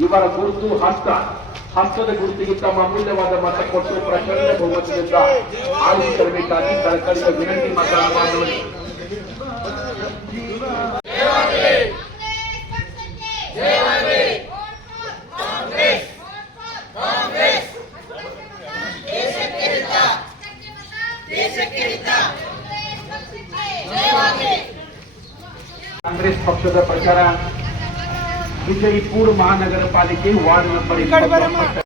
ಇವರ ಗುರುತು ಹಸ್ತದ ಗುರುತಿಗೆ ತಮ್ಮ ಅಮೂಲ್ಯವಾದ ಮತ ಕೊಟ್ಟು ಪ್ರಚಂಡ ಬಹುಮತದಿಂದ ಆರಿಸಿಕೊಳ್ಳಬೇಕಾಗಿ ಕಳಕಳಿಯ ವಿನಂತಿ ಮಾತನಾಡುವುದು. ಕಾಂಗ್ರೆಸ್ ಪಕ್ಷದ ಪ್ರಚಾರ ವಿಜಯಪುರ ಮಹಾನಗರ ಪಾಲಿಕೆ ವಾರ್ಡ್ ನಂಬರ್ 20